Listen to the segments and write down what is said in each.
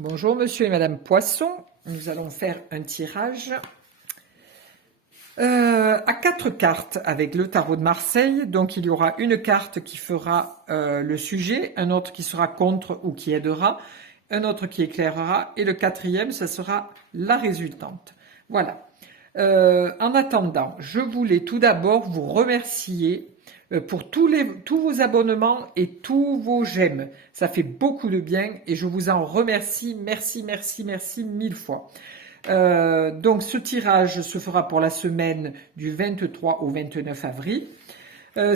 Bonjour Monsieur et Madame Poisson, nous allons faire un tirage à 4 cartes avec le tarot de Marseille. Donc il y aura une carte qui fera le sujet, un autre qui sera contre ou qui aidera, un autre qui éclairera et le quatrième, ça sera la résultante. Voilà. En attendant, je voulais tout d'abord vous remercier pour tous vos abonnements et tous vos j'aime. Ça fait beaucoup de bien et je vous en remercie. Merci, merci, merci 1000 fois. Donc ce tirage se fera pour la semaine du 23 au 29 avril.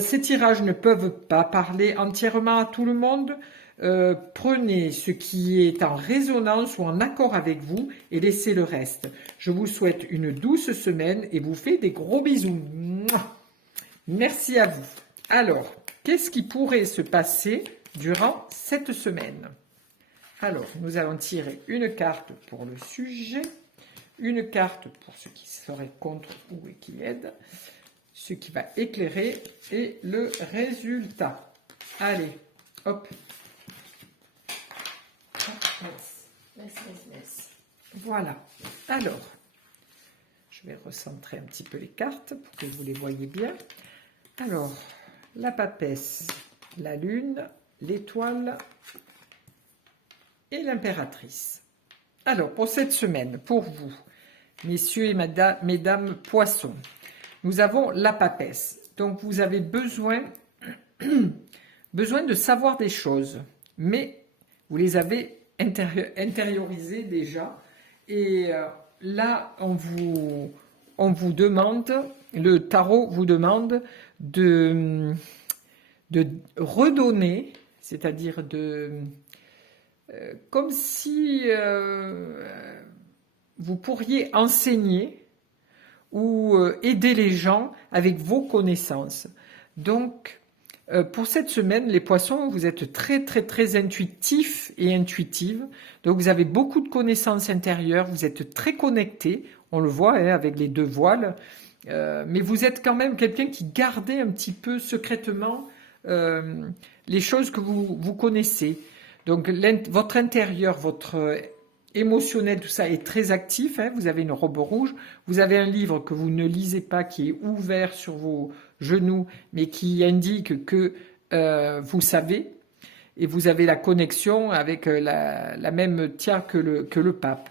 Ces tirages ne peuvent pas parler entièrement à tout le monde. Prenez ce qui est en résonance ou en accord avec vous et laissez le reste. Je vous souhaite une douce semaine et vous fais des gros bisous. Mouah. Merci à vous. Alors, qu'est-ce qui pourrait se passer durant cette semaine? Alors, nous allons tirer une carte pour le sujet, une carte pour ce qui serait contre ou qui aide, ce qui va éclairer et le résultat. Allez, hop. Voilà. Alors, je vais recentrer un petit peu les cartes pour que vous les voyez bien. Alors, la papesse, la lune, l'étoile et l'impératrice. Alors, pour cette semaine, pour vous, messieurs et mesdames poissons, nous avons la papesse. Donc, vous avez besoin de savoir des choses, mais vous les avez intériorisées déjà. Et là, on vous demande, le tarot vous demande de redonner, c'est-à-dire comme si vous pourriez enseigner ou aider les gens avec vos connaissances. Donc, pour cette semaine, les poissons, vous êtes très, très, très intuitifs et intuitives. Donc, vous avez beaucoup de connaissances intérieures, vous êtes très connectés, on le voit hein, avec les deux voiles. Mais vous êtes quand même quelqu'un qui gardait un petit peu secrètement les choses que vous connaissez. Donc, votre intérieur, votre émotionnel, tout ça est très actif. Hein, vous avez une robe rouge. Vous avez un livre que vous ne lisez pas, qui est ouvert sur vos genoux, mais qui indique que vous savez. Et vous avez la connexion avec la même tiare que le pape.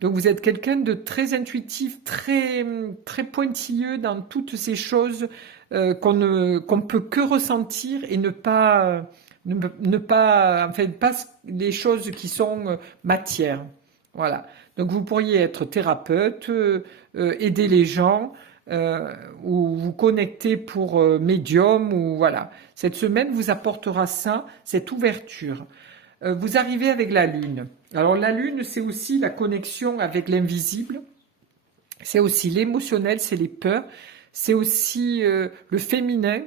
Donc vous êtes quelqu'un de très intuitif, très, très pointilleux dans toutes ces choses qu'on ne peut que ressentir et ne pas, enfin, pas les choses qui sont matière. Voilà. Donc vous pourriez être thérapeute, aider les gens, ou vous connecter pour médium, ou voilà. Cette semaine vous apportera ça, cette ouverture. Vous arrivez avec la lune. Alors la lune, c'est aussi la connexion avec l'invisible, c'est aussi l'émotionnel, c'est les peurs, c'est aussi le féminin.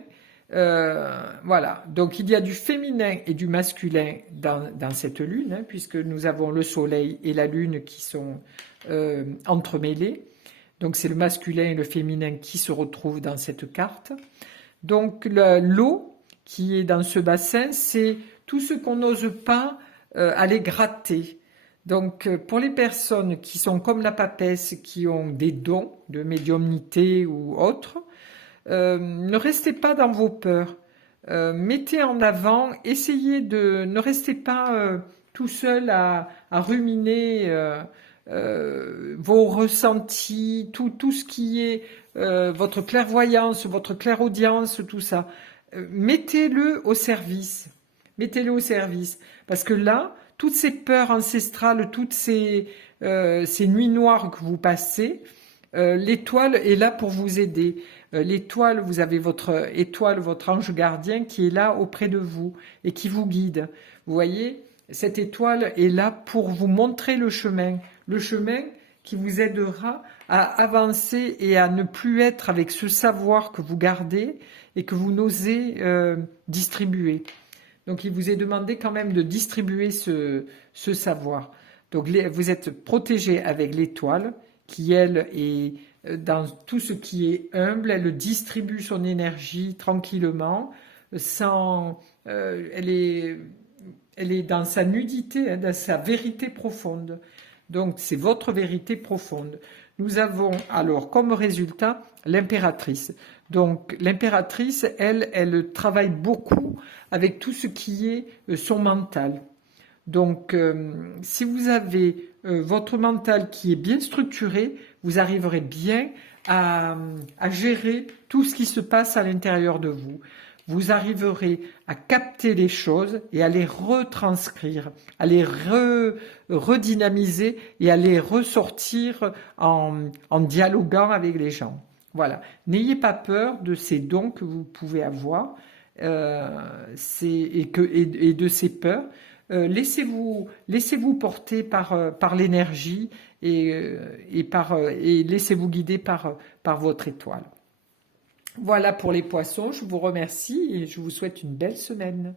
Voilà, donc il y a du féminin et du masculin dans cette lune, hein, puisque nous avons le soleil et la lune qui sont entremêlés. Donc c'est le masculin et le féminin qui se retrouvent dans cette carte. Donc l'eau qui est dans ce bassin, c'est tout ce qu'on n'ose pas aller gratter. Donc, pour les personnes qui sont comme la papesse, qui ont des dons de médiumnité ou autres, ne restez pas dans vos peurs. Mettez en avant, ne restez pas tout seul à ruminer vos ressentis, tout ce qui est votre clairvoyance, votre clairaudience, tout ça. Mettez-le au service. Mettez-le au service. Parce que là, toutes ces peurs ancestrales, toutes ces nuits noires que vous passez, l'étoile est là pour vous aider. L'étoile, vous avez votre étoile, votre ange gardien qui est là auprès de vous et qui vous guide. Vous voyez, cette étoile est là pour vous montrer le chemin qui vous aidera à avancer et à ne plus être avec ce savoir que vous gardez et que vous n'osez distribuer. Donc, il vous est demandé quand même de distribuer ce savoir. Donc, vous êtes protégé avec l'étoile qui, elle, est dans tout ce qui est humble. Elle distribue son énergie tranquillement, elle est elle est dans sa nudité, hein, dans sa vérité profonde. Donc, c'est votre vérité profonde. Nous avons alors comme résultat l'impératrice. Donc, l'impératrice, elle travaille beaucoup avec tout ce qui est son mental. Donc, si vous avez votre mental qui est bien structuré, vous arriverez bien à gérer tout ce qui se passe à l'intérieur de vous. Vous arriverez à capter les choses et à les retranscrire, à les redynamiser et à les ressortir en dialoguant avec les gens. Voilà. N'ayez pas peur de ces dons que vous pouvez avoir et de ces peurs. Laissez-vous porter par l'énergie et laissez-vous guider par votre étoile. Voilà pour les poissons, je vous remercie et je vous souhaite une belle semaine.